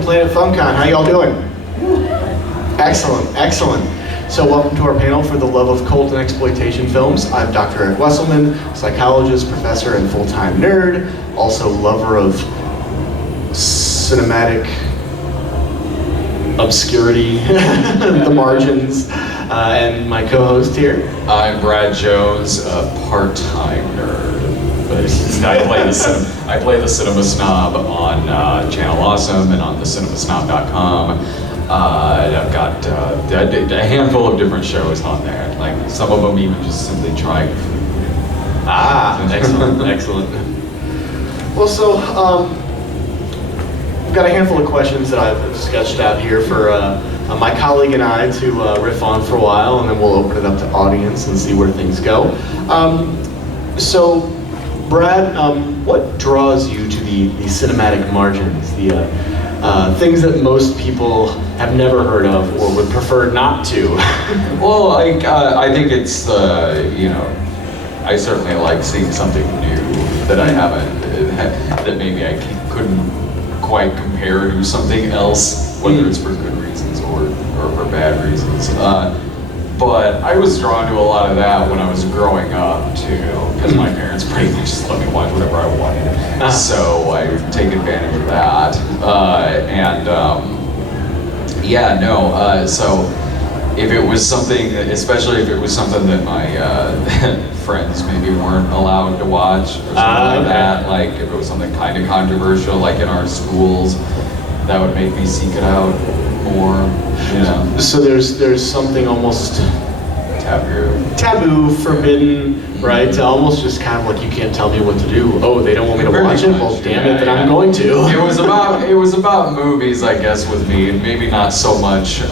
from Planet FunCon. How y'all doing? Excellent, excellent. So welcome to our panel for the love of cult and exploitation films. I'm Dr. Eric Wesselman, psychologist, professor, and full-time nerd, also lover of cinematic obscurity, the margins, and my co-host here. I'm Brad Jones, a part-time nerd. But I play the Cinema Snob on Channel Awesome and on thecinemasnob.com. I've got a handful of different shows on there. Like some of them even just simply trying food. Excellent, excellent. Well, so we've got a handful of questions that I've sketched out here for my colleague and I to riff on for a while, and then we'll open it up to audience and see where things go. So, Brad, what draws you to the cinematic margins, the things that most people have never heard of or would prefer not to? Well, I think it's I certainly like seeing something new that I haven't, that maybe I couldn't quite compare to something else, whether it's for good reasons or for bad reasons. But I was drawn to a lot of that when I was growing up too, because my parents pretty much just let me watch whatever I wanted. So I take advantage of that. So if it was something, especially if it was something that my friends maybe weren't allowed to watch or something like that, like if it was something kind of controversial, like in our schools, that would make me seek it out more, you know. So there's something almost taboo, forbidden, right? Almost just kind of like, you can't tell me what to do. Oh, they don't want me to watch it? Well, damn it, then I'm going to. It was about movies, I guess, with me, and maybe not so much.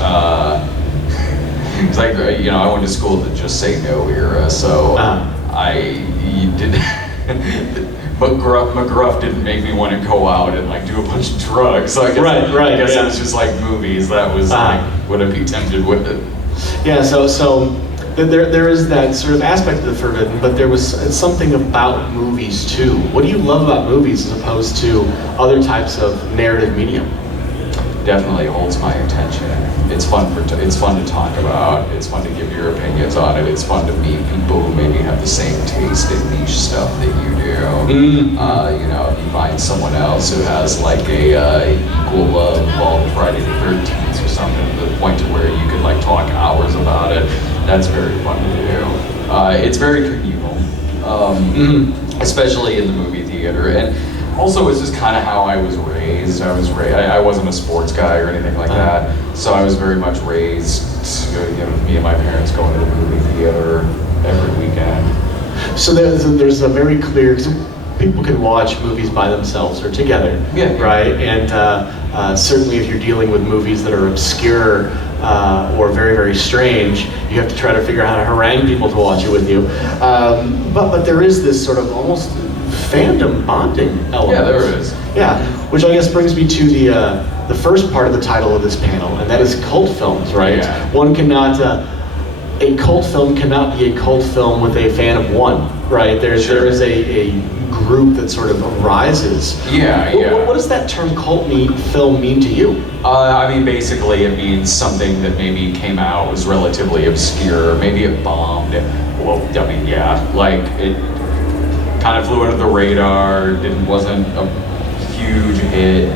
It's like, I went to school to just say no era, so McGruff didn't make me want to go out and like do a bunch of drugs. So I guess it was just like movies. That was like what I'd be tempted with it. Yeah. So there is that sort of aspect of the forbidden, but there was something about movies too. What do you love about movies as opposed to other types of narrative medium? Definitely holds my attention. It's fun to talk about. It's fun to give your opinions on it. It's fun to meet people who maybe have the same taste in niche stuff that you do. If you find someone else who has like a equal love of all the Friday the 13th or something, to the point to where you could like talk hours about it. That's very fun to do. It's very communal, especially in the movie theater. And also, it's just kind of how I was raised. I wasn't a sports guy or anything like that, so I was very much raised, me and my parents going to the movie theater every weekend. So there's a very clear, because people can watch movies by themselves or together, right? And certainly if you're dealing with movies that are obscure or very, very strange, you have to try to figure out how to harangue people to watch it with you. But there is this sort of almost fandom bonding element. Yeah, there is. Yeah, which I guess brings me to the first part of the title of this panel, and that is cult films, right? Yeah. One cannot, a cult film cannot be a cult film with a fan of one, right? There is a group that sort of arises. What does that term film mean to you? Basically it means something that maybe came out, was relatively obscure, maybe it bombed. Well, like it kind of flew under the radar, wasn't a huge hit.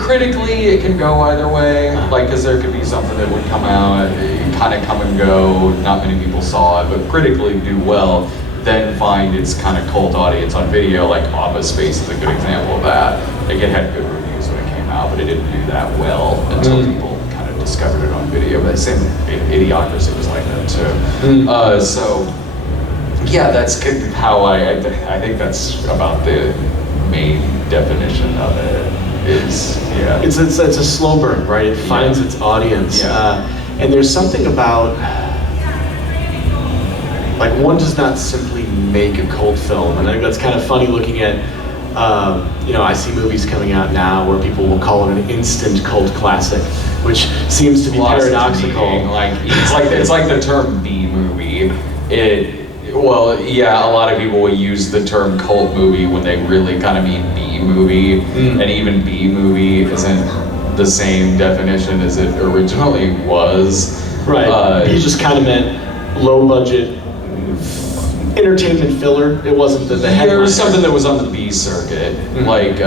Critically, it can go either way, because there could be something that would come out, kind of come and go, not many people saw it, but critically do well, then find its kind of cult audience on video, like Office Space is a good example of that. Like, it had good reviews when it came out, but it didn't do that well until people kind of discovered it on video. But the same Idiocracy was like that too. That's how I think that's about the main definition of it. It's a slow burn, right? It finds its audience, and there's something about, like, one does not simply make a cult film, and I think that's kind of funny looking at, I see movies coming out now where people will call it an instant cult classic, which seems to be paradoxical. It's like the term B movie. Well, yeah, a lot of people will use the term cult movie when they really kind of mean B movie, and even B movie isn't the same definition as it originally was. Right. You just kind of meant low budget entertainment filler. It wasn't the headline. There was something that was on the B circuit, like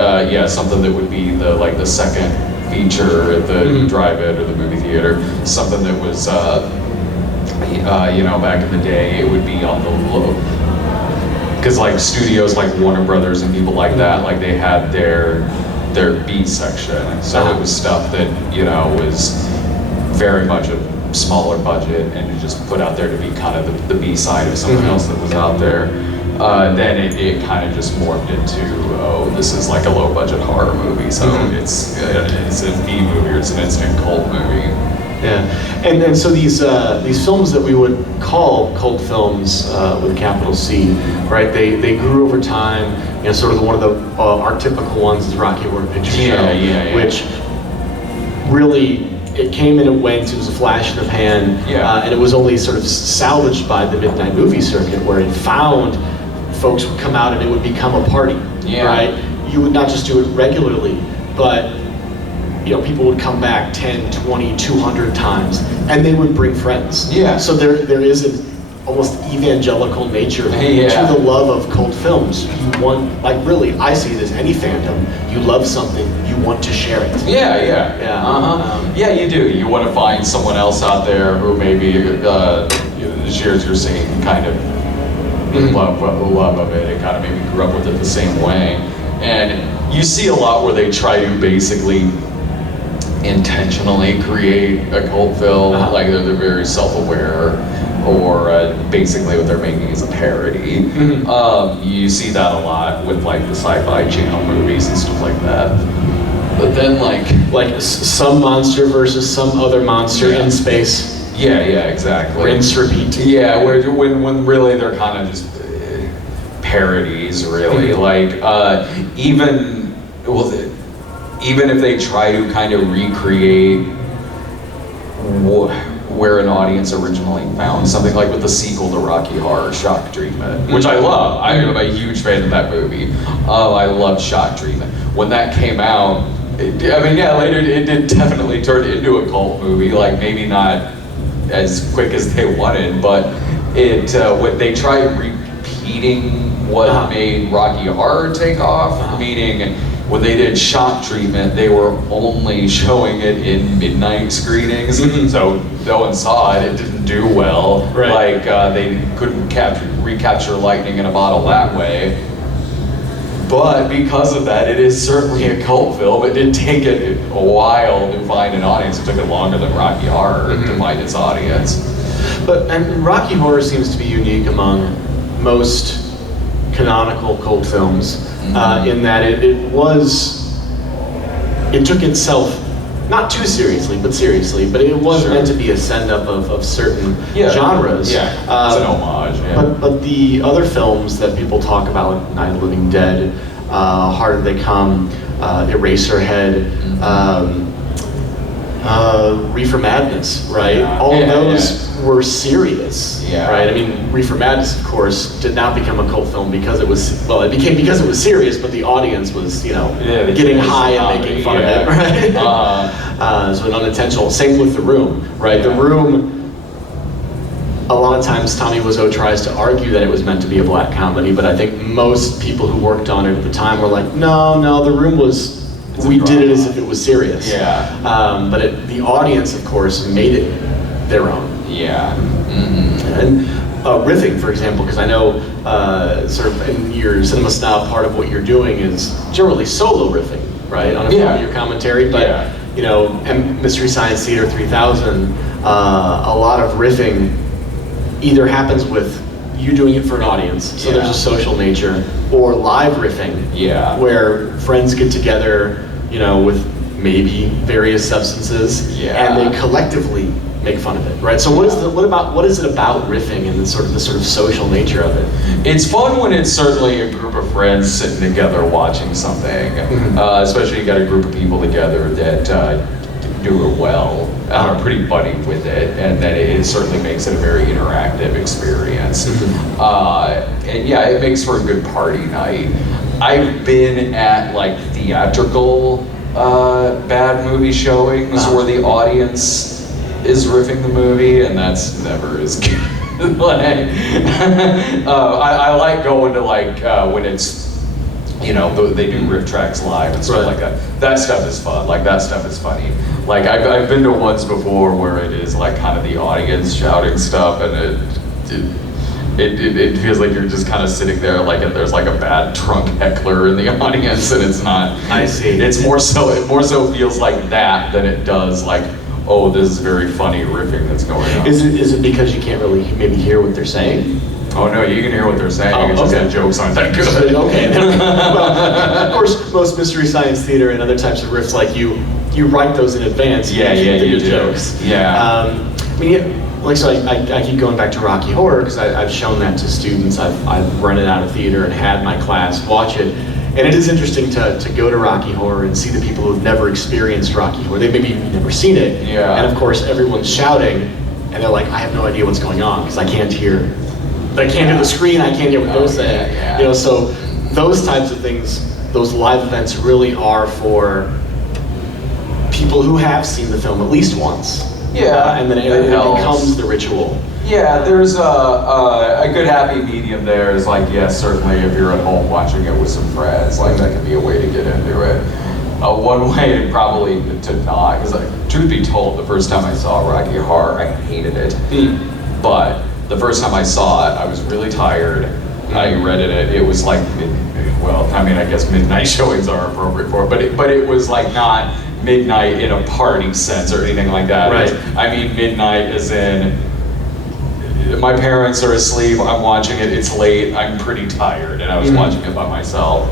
something that would be the second feature at the drive-in or the movie theater. Something that was back in the day, it would be on the low. Because like studios like Warner Brothers and people like that, like they had their B section. So it was stuff that was very much a smaller budget and it just put out there to be kind of the B side of something else that was out there. Then it kind of just morphed into, this is like a low budget horror movie, so it's a B movie or it's an instant cult movie. Yeah, and then so these films that we would call cult films with a capital C, right? They grew over time. Sort of one of the archetypical ones is Rocky Horror Picture Show, which really it came and it went. It was a flash in the pan, and it was only sort of salvaged by the midnight movie circuit, where it found folks would come out and it would become a party, right? You would not just do it regularly, but people would come back 10, 20, 200 times, and they would bring friends. Yeah. So there is an almost evangelical nature to the love of cult films. You want, like really, I see it as any fandom. You love something, you want to share it. Yeah, you do. You want to find someone else out there who maybe shares your same kind of love of it, and kind of maybe grew up with it the same way. And you see a lot where they try to basically intentionally create a cult film, like they're very self-aware, or basically what they're making is a parody. You see that a lot with like the Sci-Fi Channel movies and stuff like that. But then like some monster versus some other monster in space. Yeah, exactly. Rinse, repeat. Yeah, when really they're kind of just parodies, really. Like even if they try to kind of recreate where an audience originally found something, like with the sequel to Rocky Horror, Shock Treatment, which I love. I am a huge fan of that movie. I love Shock Treatment. When that came out, later it did definitely turn into a cult movie, like maybe not as quick as they wanted, but when they tried repeating what made Rocky Horror take off, meaning when they did Shock Treatment, they were only showing it in midnight screenings, so no one saw it. It didn't do well. Right. Like they couldn't recapture lightning in a bottle that way. But because of that, it is certainly a cult film. It did take it a while to find an audience. It took it longer than Rocky Horror to find its audience. And Rocky Horror seems to be unique among most canonical cult films, in that it took itself not too seriously, but it was meant to be a send-up of certain genres. It's an homage. But the other films that people talk about, Night of the Living Dead, Harder They Come, Eraserhead, Reefer Madness, right? All of those were serious, right? I mean, Reefer Madness, of course, did not become a cult film because it was, it became because it was serious, but the audience was, getting high and making fun of it, right? So an unintentional. Same with The Room, right? The Room, a lot of times Tommy Wiseau tries to argue that it was meant to be a black comedy, but I think most people who worked on it at the time were like, no, The Room was, we did it as if it was serious. But the audience, of course, made it their own. And riffing, for example, because I know sort of in your cinema snob, part of what you're doing is generally solo riffing, right? On a film, your commentary, but and Mystery Science Theater 3000, a lot of riffing either happens with you doing it for an audience, so there's a social nature, or live riffing, where friends get together, with maybe various substances, and they collectively make fun of it, right? So what is it about riffing and the sort of social nature of it? It's fun when it's certainly a group of friends sitting together watching something, especially you got a group of people together that do it well and are pretty funny with it, and that it certainly makes it a very interactive experience. And yeah, it makes for a good party night. I've been at like theatrical bad movie showings where the audience is riffing the movie, and that's never as good. I like going to like when it's, you know, they do riff tracks live and stuff like that. That stuff is fun. Like that stuff is funny. Like I've been to ones before where it is like kind of the audience shouting stuff, and it feels like you're just kind of sitting there like there's like a bad drunk heckler in the audience, and it's not. I see. It's more so feels like that than it does like, oh, this is very funny riffing that's going on. Is it because you can't really maybe hear what they're saying? Oh no, you can hear what they're saying. Oh, It's just the jokes aren't that good. Okay. Well, of course, most Mystery Science Theater and other types of riffs, like you write those in advance. Yeah, you do. Jokes. Yeah. I mean, like so, I keep going back to Rocky Horror because I've shown that to students. I've rented out a theater and had my class watch it. And it is interesting to go to Rocky Horror and see the people who've never experienced Rocky Horror. They've maybe never seen it. Yeah. And of course, everyone's shouting, and they're like, I have no idea what's going on because I can't hear. I can't hear the screen. I can't hear what they're saying. Yeah. You know, so those types of things, those live events really are for people who have seen the film at least once. Yeah. And then it helps. becomes the ritual. Yeah, there's a good happy medium there. Is like, yes, certainly if you're at home watching it with some friends, like that can be a way to get into it. One way probably to not, because like, truth be told, the first time I saw Rocky Horror, I hated it. But the first time I saw it, I was really tired. I rented it. It was like I guess midnight showings are appropriate for it, but it was like not midnight in a party sense or anything like that. Right. I mean midnight as in my parents are asleep, I'm watching it, it's late, I'm pretty tired, and I was watching it by myself.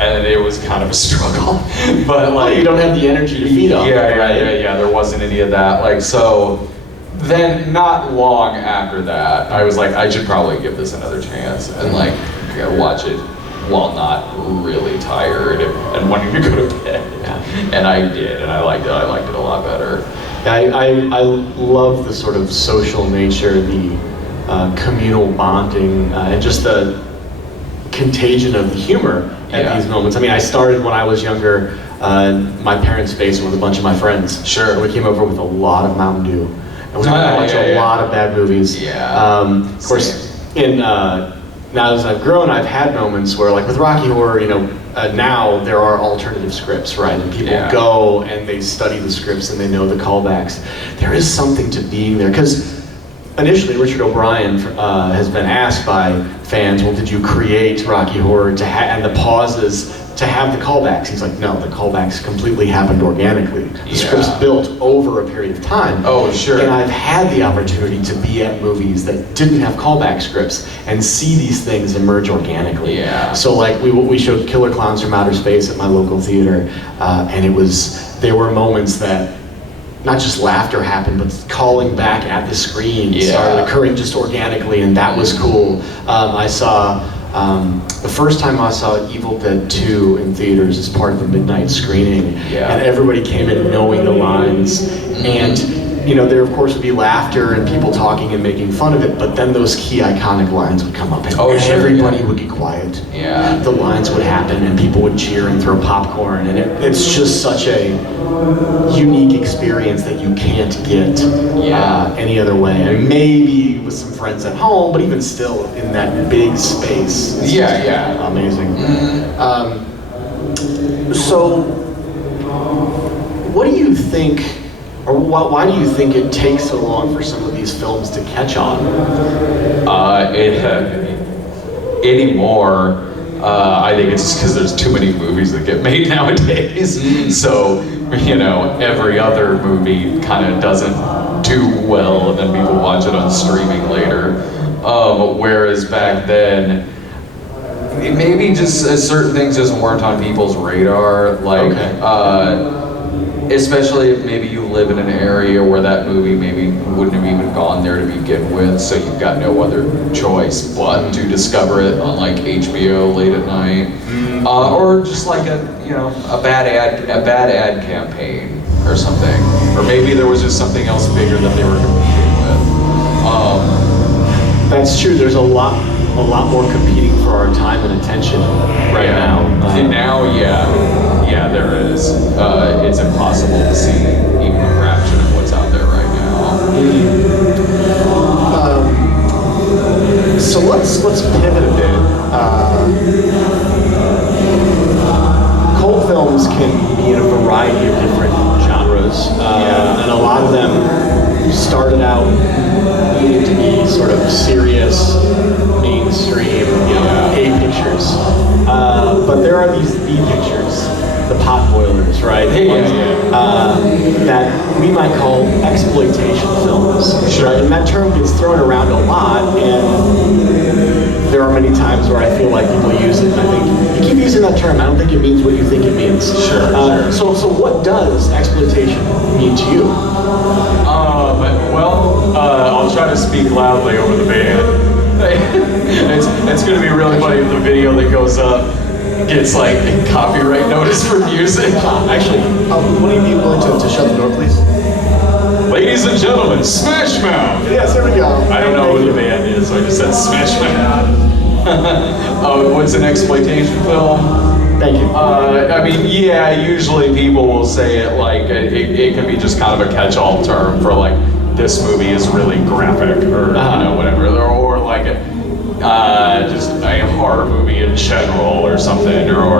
And it was kind of a struggle. But like you don't have the energy to feed on. Yeah, there wasn't any of that. Like so then not long after that, I was like, I should probably give this another chance and like watch it while not really tired and wanting to go to bed. And I did, and I liked it. I liked it a lot better. I love the sort of social nature, the communal bonding, and just the contagion of the humor at these moments. I mean, I started when I was younger in my parents' basement with a bunch of my friends. Sure. And we came over with a lot of Mountain Dew. And we watched a lot of bad movies. Yeah. Of course, now as I've grown, I've had moments where, like with Rocky Horror, you know, now there are alternative scripts, right? And people go and they study the scripts and they know the callbacks. There is something to being there, because initially Richard O'Brien has been asked by fans, well, did you create Rocky Horror and the pauses to have the callbacks? He's like, no, the callbacks completely happened organically. The script's built over a period of time. Oh, sure. And I've had the opportunity to be at movies that didn't have callback scripts and see these things emerge organically. Yeah. So like we showed Killer Clowns from Outer Space at my local theater, and there were moments that not just laughter happened, but calling back at the screen started occurring just organically, and that was cool. I saw the first time I saw Evil Dead 2 in theaters as part of the midnight screening, and everybody came in knowing the lines, and you know, there of course would be laughter and people talking and making fun of it, but then those key iconic lines would come up and everybody would get quiet. Yeah. The lines would happen and people would cheer and throw popcorn, and it's just such a unique experience that you can't get any other way. I mean, maybe with some friends at home, but even still in that big space. It's amazing. So, what do you think, or why do you think it takes so long for some of these films to catch on? Anymore, I think it's just because there's too many movies that get made nowadays. So, you know, every other movie kind of doesn't do well, and then people watch it on streaming later. Whereas back then, maybe just certain things just weren't on people's radar. Like, especially if maybe you live in an area where that movie maybe wouldn't have even gone there to begin with, so you've got no other choice but to discover it on like HBO late at night, or just like a bad ad campaign. or something. Or maybe there was just something else bigger that they were competing with. That's true. There's a lot more competing for our time and attention right now. And now, yeah, there is. It's impossible to see even a fraction of what's out there right now. So let's pivot a bit. Cult films can be in a variety of different genres, and a lot of them started out needing to be sort of serious, mainstream, A pictures. But there are these B pictures, the pot boilers, right? That we might call exploitation films. Sure. Right? And that term gets thrown around a lot, and there are many times where I feel like people use it, and I think, you keep using that term, I don't think it means what you think it means. Sure. So what does exploitation mean to you? I'll try to speak loudly over the band. It's going to be really funny if the video that goes up gets like a copyright notice for music. Actually, would you be willing to shut the door, please? Ladies and gentlemen, Smash Mouth! Yes, there we go. I don't know who the band is, so I just said Smash Mouth. What's an exploitation film? Thank you. I mean, yeah, usually people will say it like, it can be just kind of a catch-all term for like, this movie is really graphic, or whatever, or like just a horror movie in general or something, or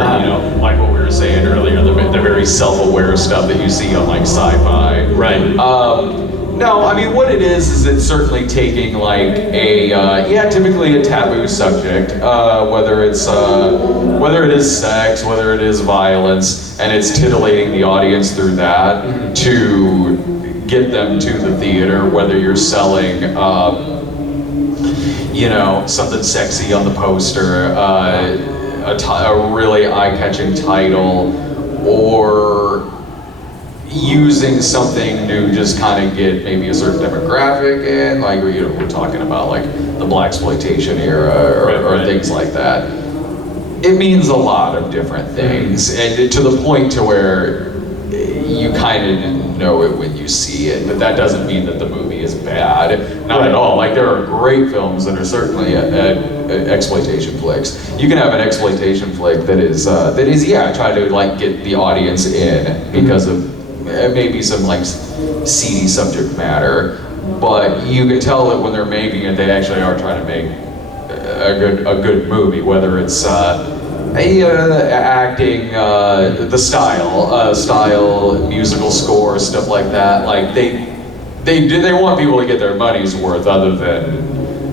like what we were saying earlier, the very self-aware stuff that you see on like sci-fi. Right. No, I mean, what it is it's certainly taking like typically a taboo subject, whether it is sex, whether it is violence, and it's titillating the audience through that to get them to the theater, whether you're selling, something sexy on the poster, a really eye-catching title, or using something to just kind of get maybe a certain demographic in, like we're talking about like the blaxploitation era or things like that. It means a lot of different things, and to the point to where you kind of know it when you see it, but that doesn't mean that the movie is bad. Not at all. Like, there are great films that are certainly exploitation flicks. You can have an exploitation flick that is try to like get the audience in because of maybe some like seedy subject matter, but you can tell that when they're making it, they actually are trying to make a good movie, whether it's acting, the style, musical score, stuff like that. Like they want people to get their money's worth, other than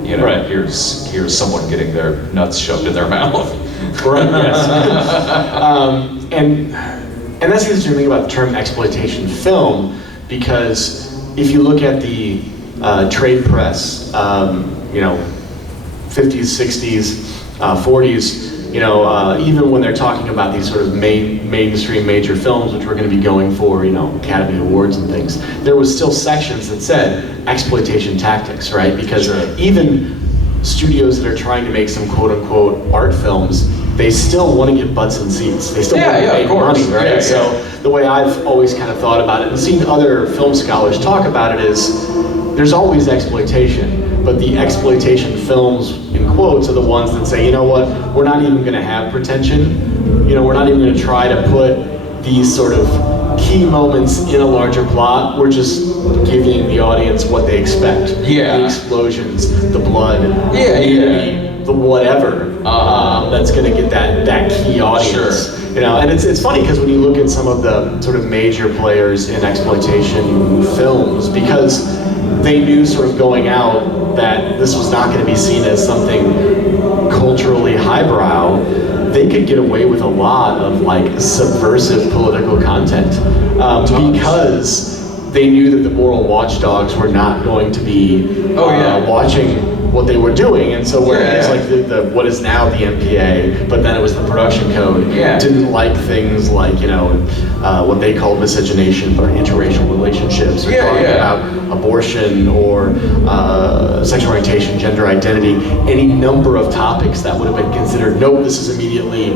here's someone getting their nuts shoved in their mouth. Right. Yes. And that's the interesting thing about the term exploitation film, because if you look at the trade press, 50s, 60s, 40s. Even when they're talking about these sort of mainstream major films, which we're going to be going for, Academy Awards and things, there was still sections that said exploitation tactics, right? Because even studios that are trying to make some quote-unquote art films, they still want to get butts in seats. They still want to make money, right? Yeah, so the way I've always kind of thought about it and seen other film scholars talk about it is, there's always exploitation. But the exploitation films, in quotes, are the ones that say, you know what, we're not even going to have pretension. We're not even going to try to put these sort of key moments in a larger plot. We're just giving the audience what they expect. Yeah. The explosions, the blood, the whatever that's going to get that key audience. Sure. And it's funny because when you look at some of the sort of major players in exploitation films, because they knew sort of going out that this was not going to be seen as something culturally highbrow, they could get away with a lot of like subversive political content because they knew that the moral watchdogs were not going to be watching what they were doing, and so whereas like the what is now the MPA, but then it was the production code, didn't like things like what they call miscegenation or interracial relationships, or talking about abortion or sexual orientation, gender identity, any number of topics that would have been considered, nope, this is immediately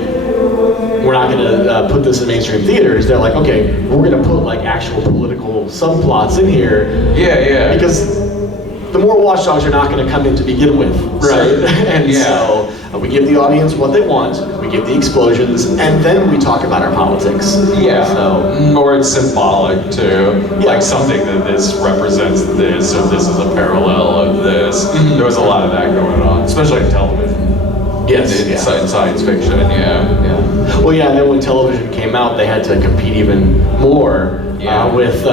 we're not going to put this in mainstream theaters. They're like, okay, we're going to put like actual political subplots in here. Yeah. Because the more watchdogs are not going to come in to begin with, right? And so we give the audience what they want, we give the explosions, and then we talk about our politics. Yeah. So, or it's symbolic too, like something that this represents this, or this is a parallel of this. There was a lot of that going on, especially in television. Yes, in science fiction, yeah. Well, yeah, and then when television came out, they had to compete even more with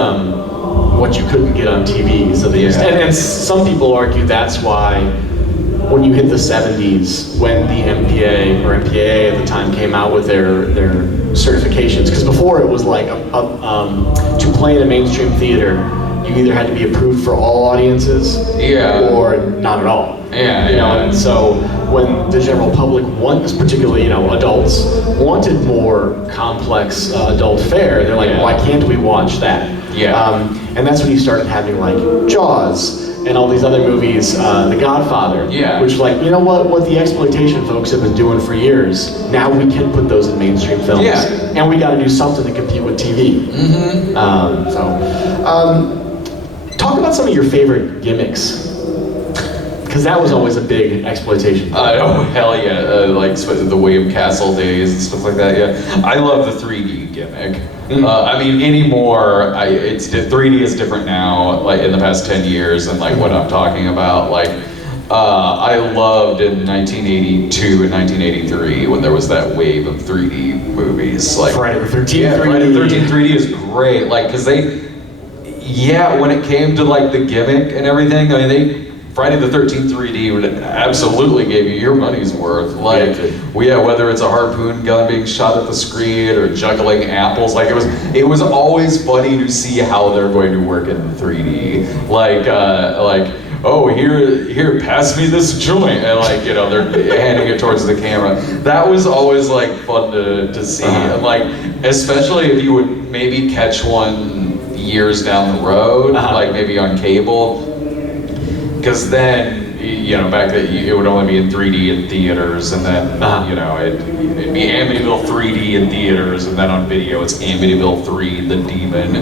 what you couldn't get on TV. So they and some people argue that's why when you hit the 70s, when the MPA or MPAA at the time came out with their certifications, because before it was like to play in a mainstream theater, you either had to be approved for all audiences or not at all. And so when the general public particularly adults wanted more complex adult fare, they're like, why can't we watch that? And that's when you started having like Jaws and all these other movies, The Godfather, which like, you know what the exploitation folks have been doing for years, now we can put those in mainstream films. And we got to do something to compete with TV. Talk about some of your favorite gimmicks. Because that was always a big exploitation. Oh, hell yeah. Like the William Castle days and stuff like that, I love the 3D gimmick. I mean, anymore, 3D is different now, like in the past 10 years, and like what I'm talking about. Like, I loved in 1982 and 1983 when there was that wave of 3D movies. Like Friday the 13th 3D. Friday the 13th 3D is great. Like, because when it came to like the gimmick and everything, I mean, Friday the 13th 3D would absolutely give you your money's worth. Like, whether it's a harpoon gun being shot at the screen or juggling apples, like it was always funny to see how they're going to work in 3D. Like, oh, here, pass me this joint, and like, they're handing it towards the camera. That was always like fun to see, and like, especially if you would maybe catch one years down the road, like maybe on cable. Because then, back then it would only be in 3D in theaters, and then, it'd be Amityville 3D in theaters, and then on video it's Amityville 3, The Demon,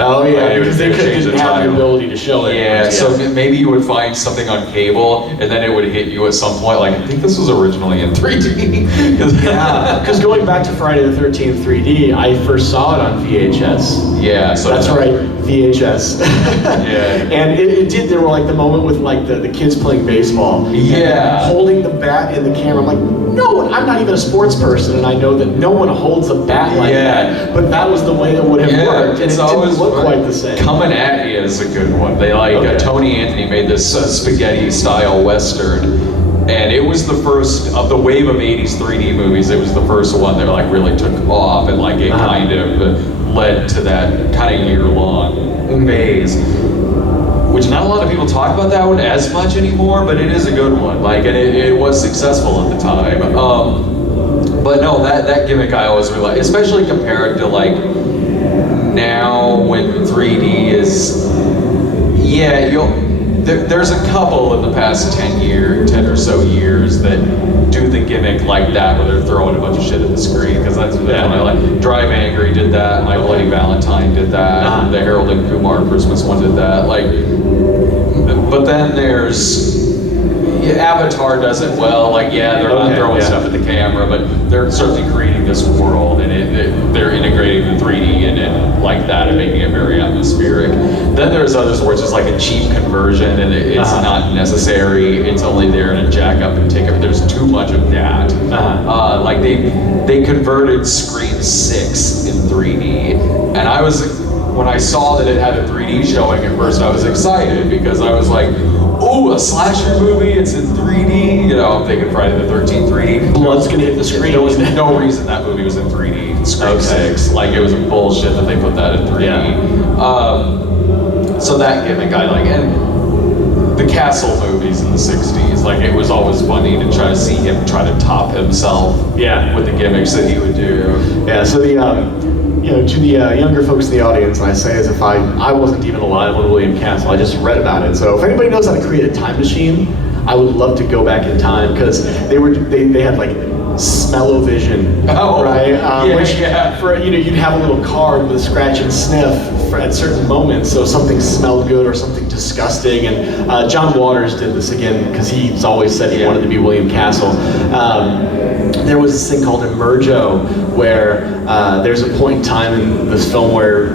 Oh yeah, because they didn't have the ability to show it. So maybe you would find something on cable, and then it would hit you at some point, like, I think this was originally in 3D. Because going back to Friday the 13th 3D, I first saw it on VHS. So that's right, VHS. And it did, there were like the moment with like the kids playing baseball. Holding the bat in the camera. I'm like, no, I'm not even a sports person, and I know that no one holds a bat like that. But that was the way it would have worked, and it didn't look quite the same. Coming at You is a good one. They Tony Anthony made this spaghetti-style Western, and it was the first of the wave of 80s 3D movies. It was the first one that like really took off, and like it kind of led to that kind of year-long phase. Which not a lot of people talk about that one as much anymore, but it is a good one. Like, and it was successful at the time. But no, that gimmick I always really like, especially compared to like now when 3D is, there's a couple in the past 10 or so years that do the gimmick like that, where they're throwing a bunch of shit at the screen, because that's what I like. Drive Angry did that, My Bloody Valentine did that, the Harold and Kumar Christmas one did that. Like, but then there's Avatar does it well. Like, they're not throwing stuff at the camera, but they're certainly creating this world, and they're integrating the 3D in it like that and making it very atmospheric. Then there's others where it's just like a cheap conversion, and it's not necessary. It's only there to jack up and take up. There's too much of that. Like they converted Scream 6 in 3D, and when I saw that it had a 3D showing at first, I was excited, because I was like, oh, a slasher movie, it's in 3D. I'm thinking Friday the 13th 3D. Blood's gonna hit the screen. There was no reason that movie was in 3D. Scream 6. Like, it was a bullshit that they put that in 3D. So that gimmick I like. And the Castle movies in the 60s, like, it was always funny to try to see him try to top himself with the gimmicks that he would do. So to the younger folks in the audience, and I say as if I wasn't even alive when William Castle, I just read about it. So if anybody knows how to create a time machine, I would love to go back in time, because they had like smell-o-vision, right? For you'd have a little card with a scratch and sniff at certain moments, so something smelled good or something disgusting. And John Waters did this again because he's always said he wanted to be William Castle. There was this thing called Emergo, where there's a point in time in this film where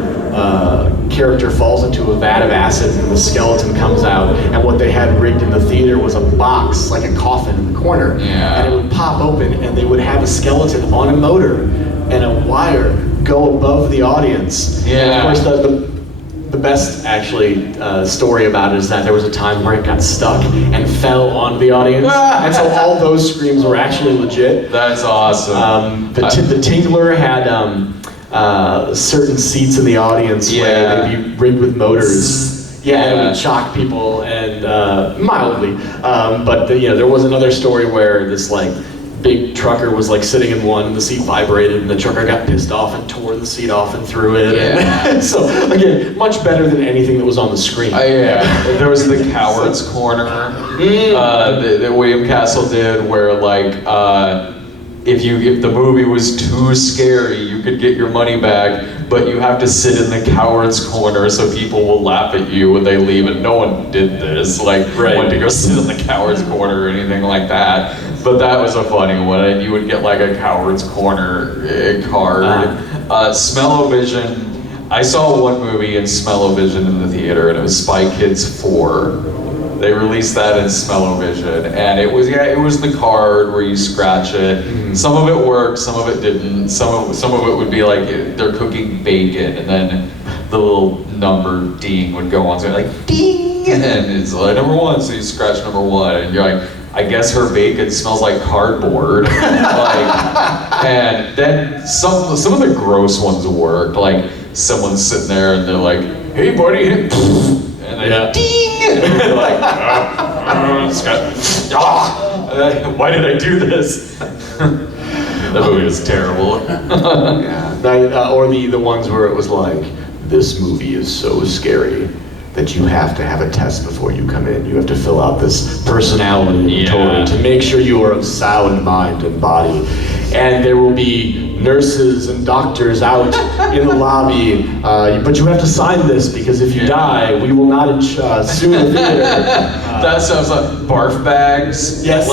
character falls into a vat of acid and the skeleton comes out, and what they had rigged in the theater was a box, like a coffin in the corner, and it would pop open and they would have a skeleton on a motor and a wire go above the audience. And of course the best actually story about it is that there was a time where it got stuck and fell onto the audience, and so all those screams were actually legit. That's awesome. The Tingler had certain seats in the audience where they'd be rigged with motors. And it would shock people, and mildly. But there was another story where this big trucker was sitting in one, and the seat vibrated, and the trucker got pissed off and tore the seat off and threw it. And so again, much better than anything that was on the screen. There was the Coward's Corner that William Castle did, where if the movie was too scary, you could get your money back, but you have to sit in the coward's corner so people will laugh at you when they leave. And no one did this, went to go sit in the coward's corner or anything like that. But that was a funny one. And you would get a coward's corner card. Smell-o-vision. I saw one movie in Smell-o-vision in the theater, and it was Spy Kids 4. They released that in Smell-o-vision, and it was the card where you scratch it. Mm-hmm. Some of it worked, some of it didn't. Some of it would be they're cooking bacon, and then the little number ding would go on, so ding, and it's number 1. So you scratch number 1, and you're I guess her bacon smells like cardboard. And then some of the gross ones worked. Someone's sitting there and they're "Hey, buddy," and then ding. And you're why did I do this? The movie was terrible. Or the ones where it was this movie is so scary that you have to have a test before you come in. You have to fill out this personality inventory to make sure you are of sound mind and body. And there will be nurses and doctors out in the lobby, but you have to sign this because if you die, we will not sue the theater. That sounds like barf bags. Yes.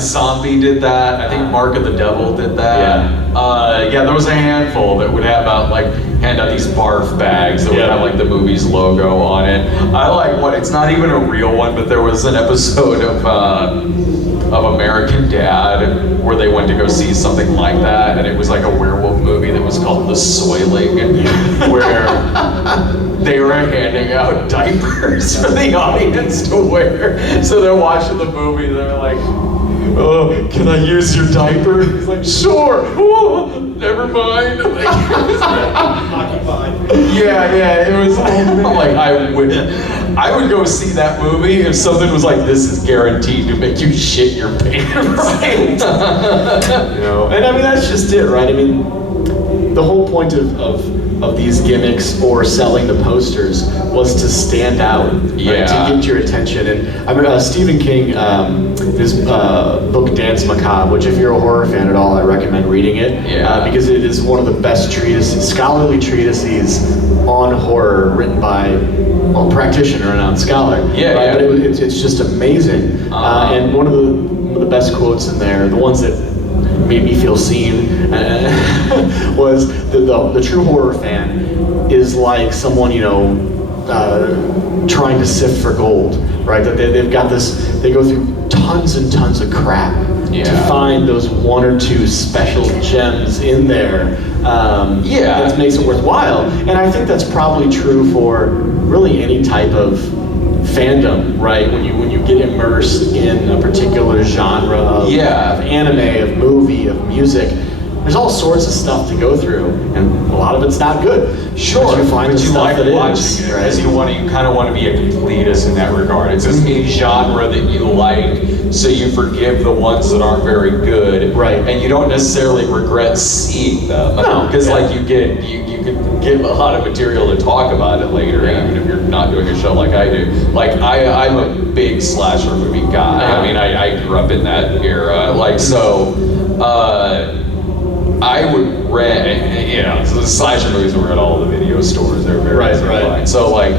Zombie did that. I think Mark of the Devil did that. There was a handful that would have hand out these barf bags that would have the movie's logo on it. I like one. It's not even a real one, but there was an episode of American Dad where they went to go see something like that, and it was a werewolf movie that was called The Soiling, where they were handing out diapers for the audience to wear. So they're watching the movie, and they're "Oh, can I use your diaper?" He's "Sure." "Oh, never mind." It was. I would go see that movie if something was this is guaranteed to make you shit your pants. And I mean that's just it, right? I mean, the whole point of these gimmicks or selling the posters was to stand out, right? To get your attention. And I mean, Stephen King, his book Dance Macabre, which if you're a horror fan at all, I recommend reading it, because it is one of the best scholarly treatises on horror written by a practitioner and a scholar. But it's just amazing. And one of the best quotes in there, the ones that made me feel seen, was the true horror fan is like someone trying to sift for gold, right? That they've got this, they go through tons and tons of crap to find those 1 or 2 special gems in there that makes it worthwhile. And I think that's probably true for really any type of fandom, right? When you get immersed in a particular genre of anime, of movie, of music, there's all sorts of stuff to go through, and a lot of it's not good. Sure, but you find but the you stuff like that watching is, it, right? because you kind of want to be a completist in that regard. It's just a genre that you like, so you forgive the ones that aren't very good, right? And you don't necessarily regret seeing them, because you can get a lot of material to talk about it later, even if you're not doing a show like I do. I'm a big slasher movie guy. I mean, I grew up in that era, so. I would rent, you know, so the slasher movies were at all the video stores. They were very easy to find. So like,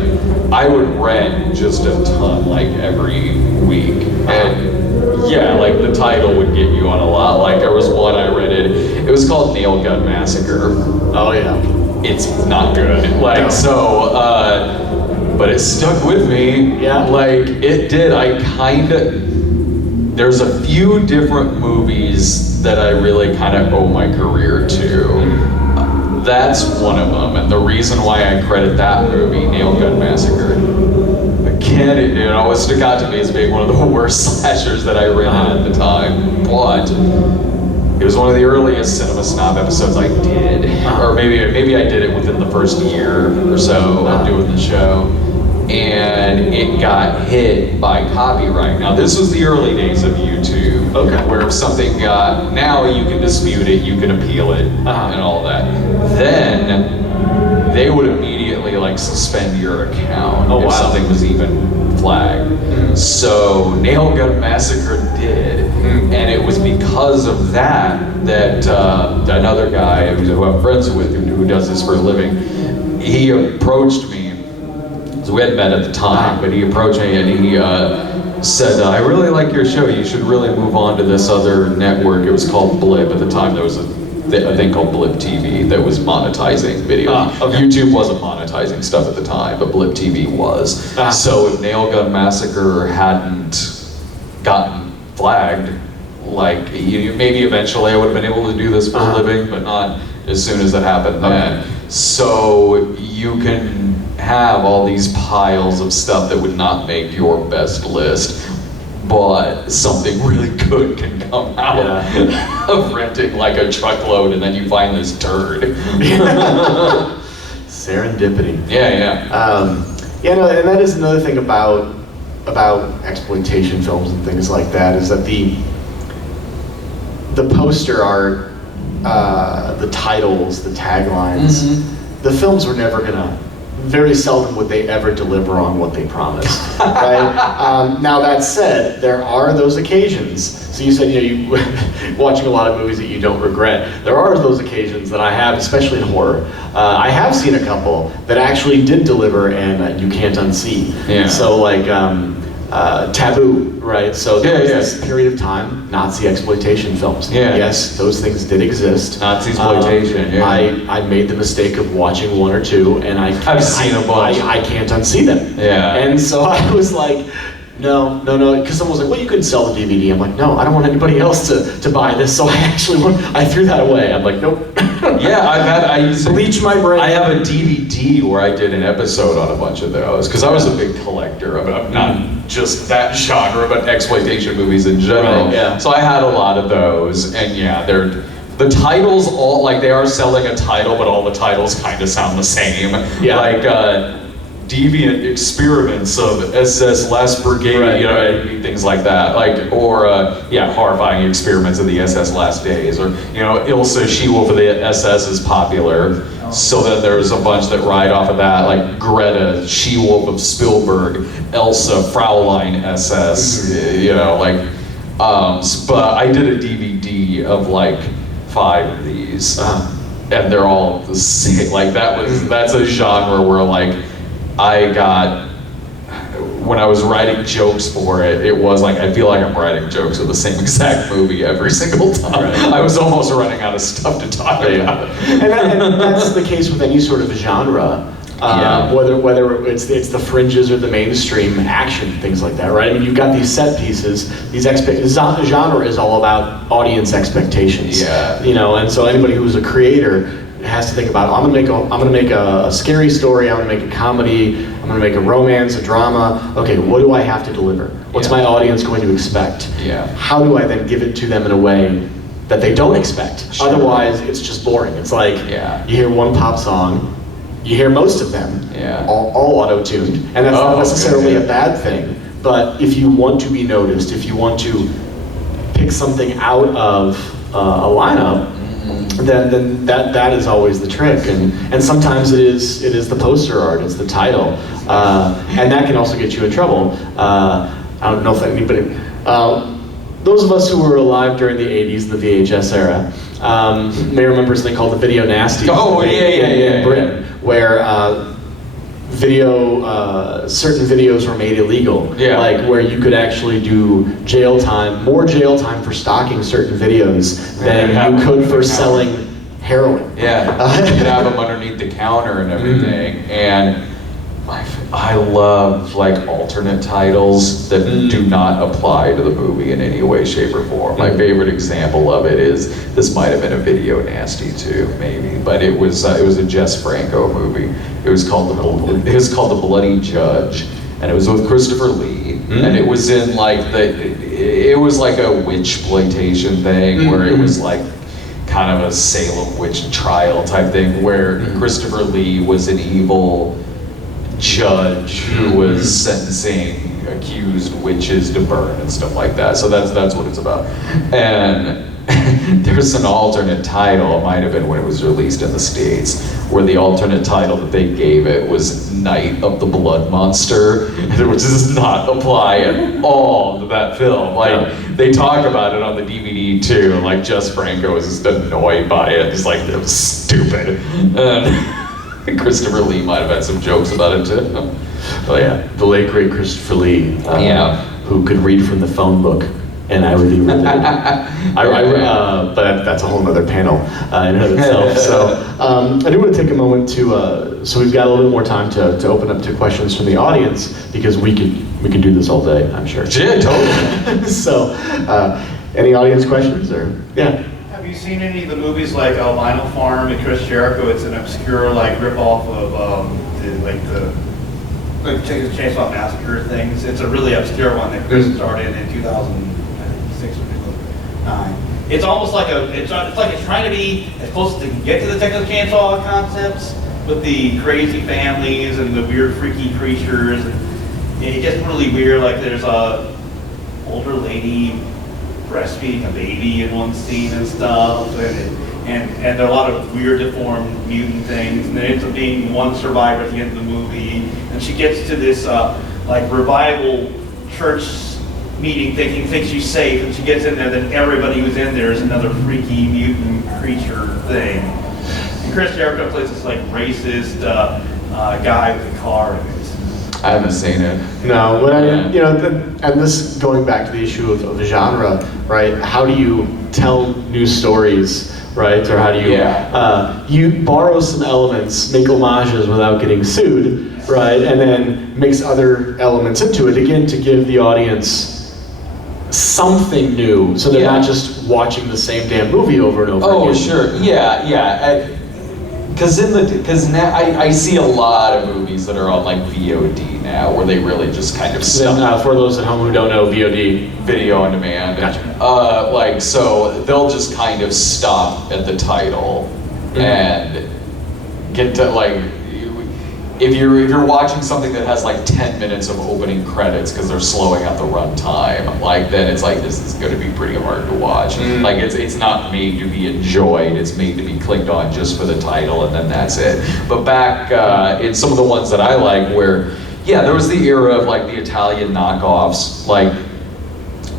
I would rent just a ton, like every week. And yeah, like the title would get you on a lot. Like there was one I rented. It was called Nail Gun Massacre. Oh yeah. It's not good. Like but it stuck with me. Yeah. Like it did. There's a few different movies that I really kind of owe my career to. That's one of them, and the reason why I credit that movie, Nail Gun Massacre, again, it always stuck out to me as being one of the worst slashers that I rented at the time, but it was one of the earliest Cinema Snob episodes I did, or maybe I did it within the first year or so of doing the show. And it got hit by copyright. Now, this was the early days of YouTube, where if something got, now you can dispute it, you can appeal it, and all that. Then, they would immediately like suspend your account if something was even flagged. So, Nail Gun Massacre did, and it was because of that another guy who I'm friends with, who does this for a living, he approached me. So we hadn't met at the time, but he approached me and he said, I really like your show, you should really move on to this other network. It was called Blip. At the time there was a thing called Blip TV that was monetizing video. YouTube wasn't monetizing stuff at the time, but Blip TV was. So if Nail Gun Massacre hadn't gotten flagged, like maybe eventually I would have been able to do this for a living, but not as soon as that happened then. So you can have all these piles of stuff that would not make your best list, but something really good can come out of renting like a truckload, and then you find this turd. Serendipity. Yeah. And that is another thing about exploitation films and things like that, is that the poster art, the titles, the taglines, the films were never gonna, very seldom would they ever deliver on what they promised, right? Now that said, there are those occasions. So you said, you watching a lot of movies that you don't regret. There are those occasions that I have, especially in horror. I have seen a couple that actually did deliver and you can't unsee. Yeah. So like Taboo, right? So there was this period of time, Nazi exploitation films. Yeah. Yes, those things did exist. Nazi exploitation, I made the mistake of watching one or two, and I've seen a bunch. I can't unsee them. Yeah. And so I was like, no, because someone was like, well, you could sell the DVD. I'm like, no, I don't want anybody else to buy this, so I threw that away. I'm like, nope. I used to bleach my brain. I have a DVD where I did an episode on a bunch of those, because I was a big collector of not just that genre, but exploitation movies in general. Right, yeah. So I had a lot of those, and the titles all, like, they are selling a title, but all the titles kind of sound the same. Yeah. Like, Deviant Experiments of SS Last Brigade, things like that. Like, or, Horrifying Experiments of the SS Last Days, or, Ilsa She-Wolf of the SS is popular. So then there's a bunch that ride off of that, like Greta, She-Wolf of Spielberg, Elsa, Fraulein SS, but I did a DVD of like 5 of these, and they're all the same. Like that's a genre where like when I was writing jokes for it, it was like, I feel like I'm writing jokes of the same exact movie every single time. Right. I was almost running out of stuff to talk about. And that's the case with any sort of genre. Whether it's the fringes or the mainstream action, things like that, right? I mean, you've got these set pieces, genre is all about audience expectations. Yeah. And so anybody who's a creator has to think about, I'm gonna make a scary story, I'm gonna make a comedy, I'm gonna make a romance, a drama. Okay, what do I have to deliver? What's my audience going to expect? Yeah. How do I then give it to them in a way that they don't expect? Sure. Otherwise, it's just boring. It's like, you hear one pop song, you hear most of them, all auto-tuned, and that's not necessarily a bad thing. But if you want to be noticed, if you want to pick something out of a lineup, then that is always the trick, and sometimes it is the poster art, it's the title, and that can also get you in trouble. I don't know if anybody. those of us who were alive during the 80s, the VHS era, may remember something called the video nasties. Oh, in Britain, where certain videos were made illegal. Yeah. Like where you could actually do more jail time for stocking certain videos than you could for selling heroin. Yeah, you could have them underneath the counter and everything. And I love like alternate titles that do not apply to the movie in any way, shape, or form. My favorite example of it is, this might have been a video nasty too, maybe, but it was a Jess Franco movie. It was called The Bloody Judge, and it was with Christopher Lee, and it was in like it was like a witch-ploitation thing where it was like kind of a Salem witch trial type thing where Christopher Lee was an evil judge who was sentencing accused witches to burn and stuff like that. So that's what it's about. And there's an alternate title, it might have been when it was released in the States, where the alternate title that they gave it was Night of the Blood Monster, which does not apply at all to that film. Like, they talk about it on the DVD too, like Jess Franco is just annoyed by it. He's like, it was stupid. And Christopher Lee might have had some jokes about it too. Oh yeah, the late great Christopher Lee, who could read from the phone book, and I would be riveted. But that's a whole other panel in and of itself. So I do want to take a moment to, so we've got a little bit more time to open up to questions from the audience, because we could do this all day, I'm sure. Yeah, totally. So, any audience questions, or yeah? Have you seen any of the movies like Albino Farm and Chris Jericho? It's an obscure like rip-off of the Texas Chainsaw Massacre things. It's a really obscure one that Chris started in 2006 or 2009. It's almost like it's like it's trying to be as close as it can get to the Texas Chainsaw concepts, with the crazy families and the weird freaky creatures. And it gets really weird. Like there's a older lady breastfeeding a baby in one scene and stuff, and there are a lot of weird deformed mutant things, and there ends up being one survivor at the end of the movie, and she gets to this like revival church meeting thinks she's safe, and she gets in there, then everybody who's in there is another freaky mutant creature thing. And Chris Jericho plays this like racist guy with a car in it. I haven't seen it. No, but and this going back to the issue of genre, right? How do you tell new stories, right? Or how do you you borrow some elements, make homages without getting sued, right? And then mix other elements into it, again, to give the audience something new, so they're not just watching the same damn movie over and over again. Oh, sure. Yeah. Because now I see a lot of movies that are on like VOD now, where they really just kind of stuff. For those at home who don't know, VOD, video on demand. Gotcha. So they'll just kind of stop at the title and get to like, if you're watching something that has like 10 minutes of opening credits because they're slowing out the runtime, like then it's like, this is going to be pretty hard to watch. Like it's not made to be enjoyed, it's made to be clicked on just for the title, and then that's it. But back in some of the ones that I like, where there was the era of like the Italian knockoffs, like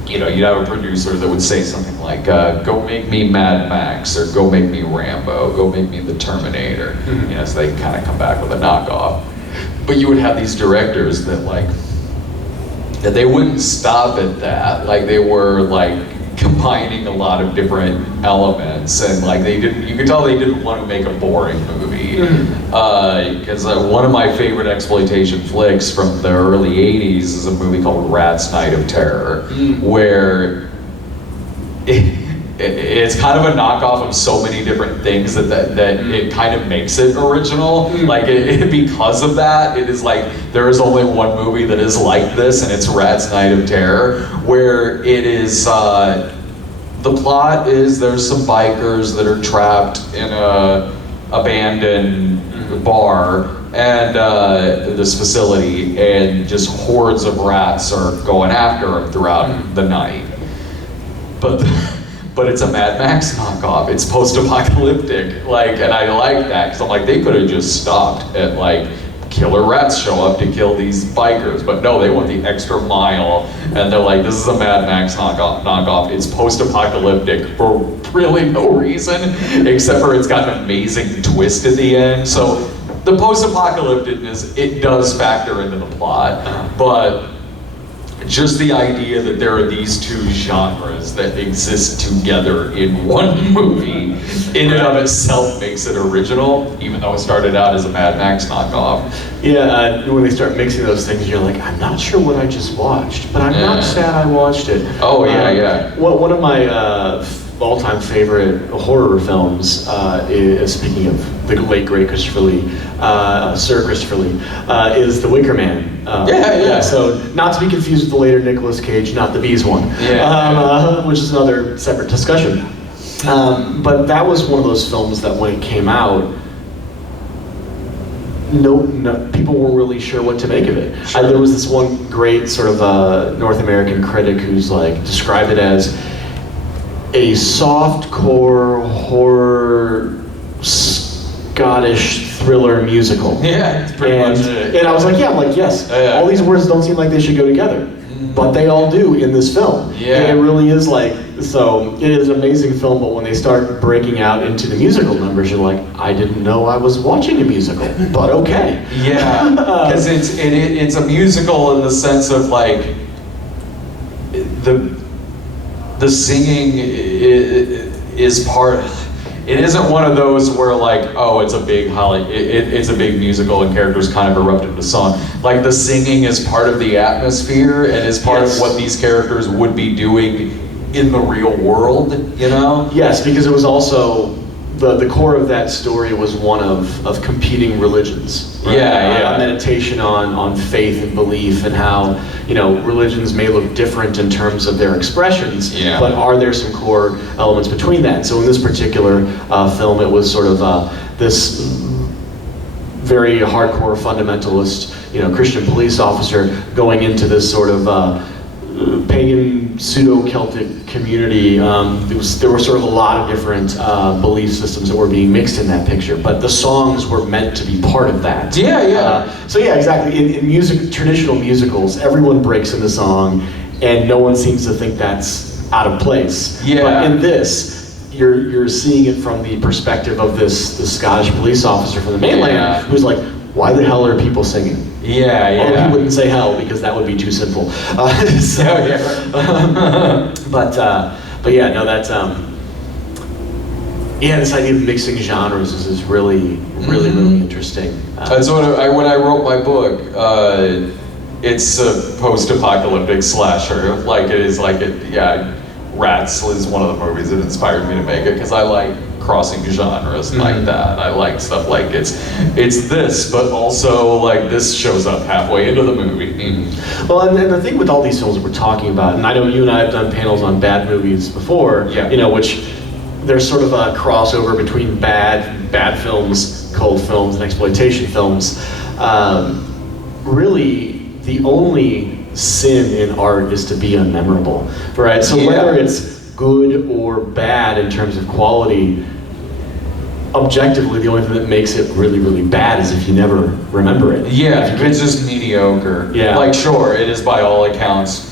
you'd have a producer that would say something like, go make me Mad Max, or go make me Rambo, go make me the Terminator. So they kind of come back with a knockoff. But you would have these directors that they wouldn't stop at that. Like they were like combining a lot of different elements, and like you could tell they didn't want to make a boring movie. Because one of my favorite exploitation flicks from the early 80s is a movie called Rat's Night of Terror, where it's kind of a knockoff of so many different things that it kind of makes it original. Like because of that, it is like there is only one movie that is like this, and it's Rat's Night of Terror, where it is the plot is there's some bikers that are trapped in a abandoned bar and this facility, and just hordes of rats are going after them throughout the night. But it's a Mad Max knockoff. It's post-apocalyptic, and I like that, because I'm like, they could have just stopped at like killer rats show up to kill these bikers, but no, they went the extra mile, and they're like, this is a Mad Max knockoff. It's post-apocalyptic for really no reason, except for it's got an amazing twist at the end. So the post-apocalypticness, it does factor into the plot, but just the idea that there are these two genres that exist together in one movie in and of itself makes it original, even though it started out as a Mad Max knockoff. Yeah, when they start mixing those things, you're like, I'm not sure what I just watched, but I'm not sad I watched it. Oh, yeah. One of my all-time favorite horror films, is, speaking of the late, great Christopher Lee, Sir Christopher Lee, is The Wicker Man. Yeah. So, not to be confused with the later Nicolas Cage, Not the Bees one, which is another separate discussion. But that was one of those films that when it came out, no, people weren't really sure what to make of it. Sure. There was this one great sort of North American critic who's like described it as a soft-core horror Scottish thriller musical. Yeah, it's pretty much it. And I was like, yes. Yeah. All these words don't seem like they should go together, but they all do in this film. Yeah. And it really is like, so it is an amazing film, but when they start breaking out into the musical numbers, you're like, I didn't know I was watching a musical, but okay. Yeah, because it's a musical in the sense of like, the singing is part. It isn't one of those where like, oh, it's a big it's a big musical and characters kind of erupt into song. Like the singing is part of the atmosphere and is part of what these characters would be doing in the real world, you know? Yes, because it was also, the core of that story was one of competing religions. Right? Yeah. Meditation on faith and belief, and how, religions may look different in terms of their expressions, but are there some core elements between that? So in this particular film, it was sort of this very hardcore fundamentalist, Christian police officer going into this sort of pagan pseudo-Celtic community. There were sort of a lot of different belief systems that were being mixed in that picture, but the songs were meant to be part of that. So yeah, exactly. In traditional musicals, everyone breaks into song, and no one seems to think that's out of place. But in this, you're seeing it from the perspective of this Scottish police officer from the mainland, who's like, why the hell are people singing? Or he wouldn't say hell because that would be too sinful. But yeah, no, that's this idea of mixing genres is really interesting. That's when I wrote my book. It's a post-apocalyptic slasher. Rats is one of the movies that inspired me to make it because I like crossing genres like that. I like stuff like it's this, but also like this shows up halfway into the movie. Well, and the thing with all these films we're talking about, and I know you and I have done panels on bad movies before, which there's sort of a crossover between bad films, cult films, and exploitation films. Really, the only sin in art is to be unmemorable, right? So whether it's good or bad in terms of quality, objectively, the only thing that makes it really, really bad is if you never remember it. Yeah, if it's just mediocre. Yeah. Like, sure, it is by all accounts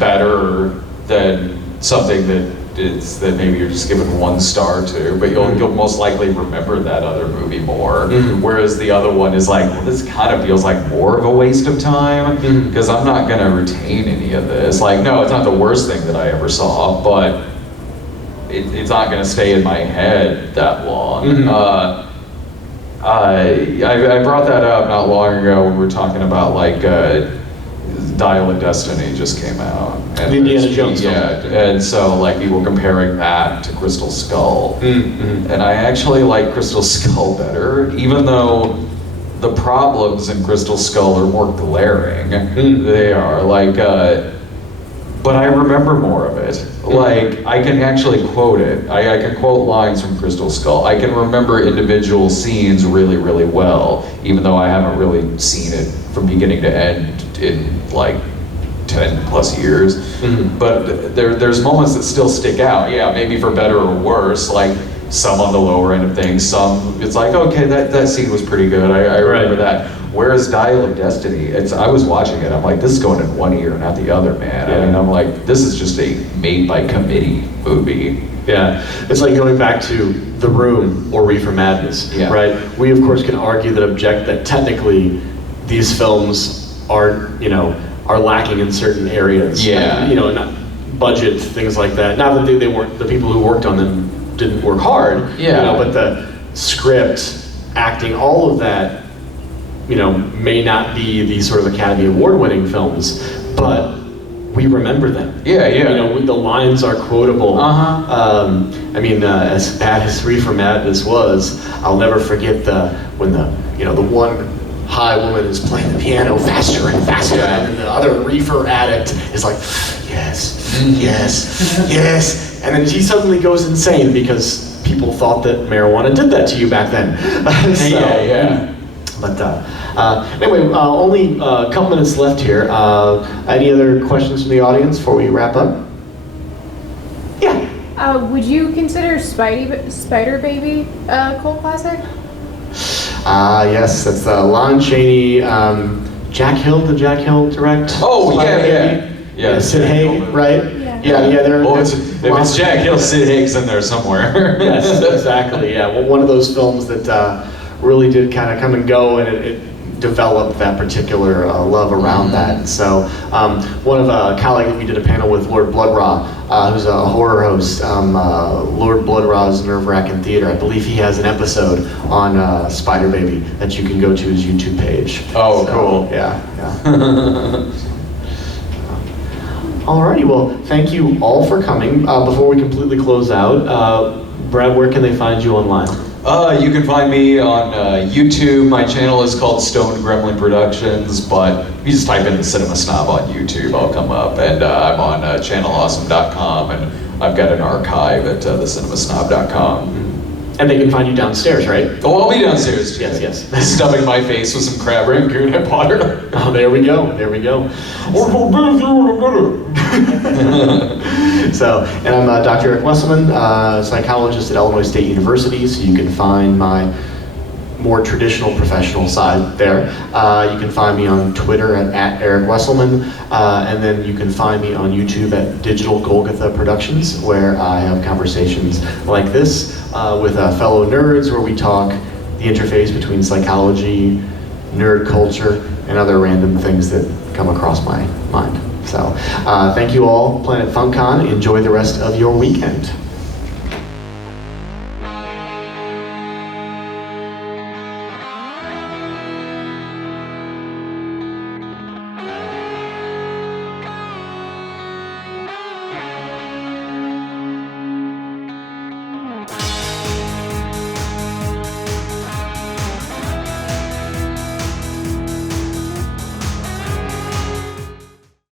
better than something that maybe you're just given 1 star to, but you'll most likely remember that other movie more. Whereas the other one is like, well, this kind of feels like more of a waste of time because I'm not going to retain any of this. Like, no, it's not the worst thing that I ever saw, but it's not going to stay in my head that long. I brought that up not long ago when we were talking about like Dial of Destiny just came out. And the Indiana Jones film. And so like people comparing that to Crystal Skull. And I actually like Crystal Skull better, even though the problems in Crystal Skull are more glaring. They are like, but I remember more of it. Like, I can actually quote it. I can quote lines from Crystal Skull. I can remember individual scenes really, really well, even though I haven't really seen it from beginning to end in like 10 plus years. But there's moments that still stick out. Yeah, maybe for better or worse. Like some on the lower end of things, some it's like, okay, that scene was pretty good, I remember that. Whereas Dial of Destiny, I was watching it, I'm like, this is going in one ear, not the other, man. I mean, I'm like, this is just a made by committee movie. Yeah, it's like going back to The Room or Reefer Madness, right? We of course can argue that technically these films are lacking in certain areas. Yeah. Not budget, things like that. Not that they weren't, the people who worked on them didn't work hard. Yeah. But the script, acting, all of that, may not be the sort of Academy Award-winning films, but we remember them. Yeah. The lines are quotable. As bad as Reefer Madness was, I'll never forget when the one high woman is playing the piano faster and faster, and then the other reefer addict is like, yes, yes, and then she suddenly goes insane because people thought that marijuana did that to you back then. But anyway, only a couple minutes left here. Any other questions from the audience before we wrap up? Yeah. Would you consider Spider Baby a cult classic? Yes, that's Lon Chaney, Jack Hill. Did Jack Hill direct? Oh, Spider-Man? yeah. Sid Haig, right? Yeah. If it's Jack Hill, Sid Haig's in there somewhere. Yes, exactly. Yeah, well, one of those films that really did kind of come and go, and it developed that particular love around that. So one of a colleague that we did a panel with, Lord Bloodraw, who's a horror host. Lord Bloodraw's Nerve-Wracking Theater. I believe he has an episode on Spider Baby that you can go to his YouTube page. Oh, so, cool. Yeah. Alrighty, well, thank you all for coming. Before we completely close out, Brad, where can they find you online? You can find me on YouTube. My channel is called Stone Gremlin Productions, but if you just type in The Cinema Snob on YouTube, I'll come up. And I'm on channelawesome.com, and I've got an archive at thecinemasnob.com. And they can find you downstairs, right? Oh, I'll be downstairs. Yes. Stubbing my face with some crab rangoon I bought her. Oh, there we go. So, and I'm Dr. Eric Wesselman, psychologist at Illinois State University, so you can find my more traditional professional side there. You can find me on Twitter at Eric Wesselman, and then you can find me on YouTube at Digital Golgotha Productions, where I have conversations like this with fellow nerds, where we talk the interface between psychology, nerd culture, and other random things that come across my mind. So, thank you all, Planet FunCon. Enjoy the rest of your weekend.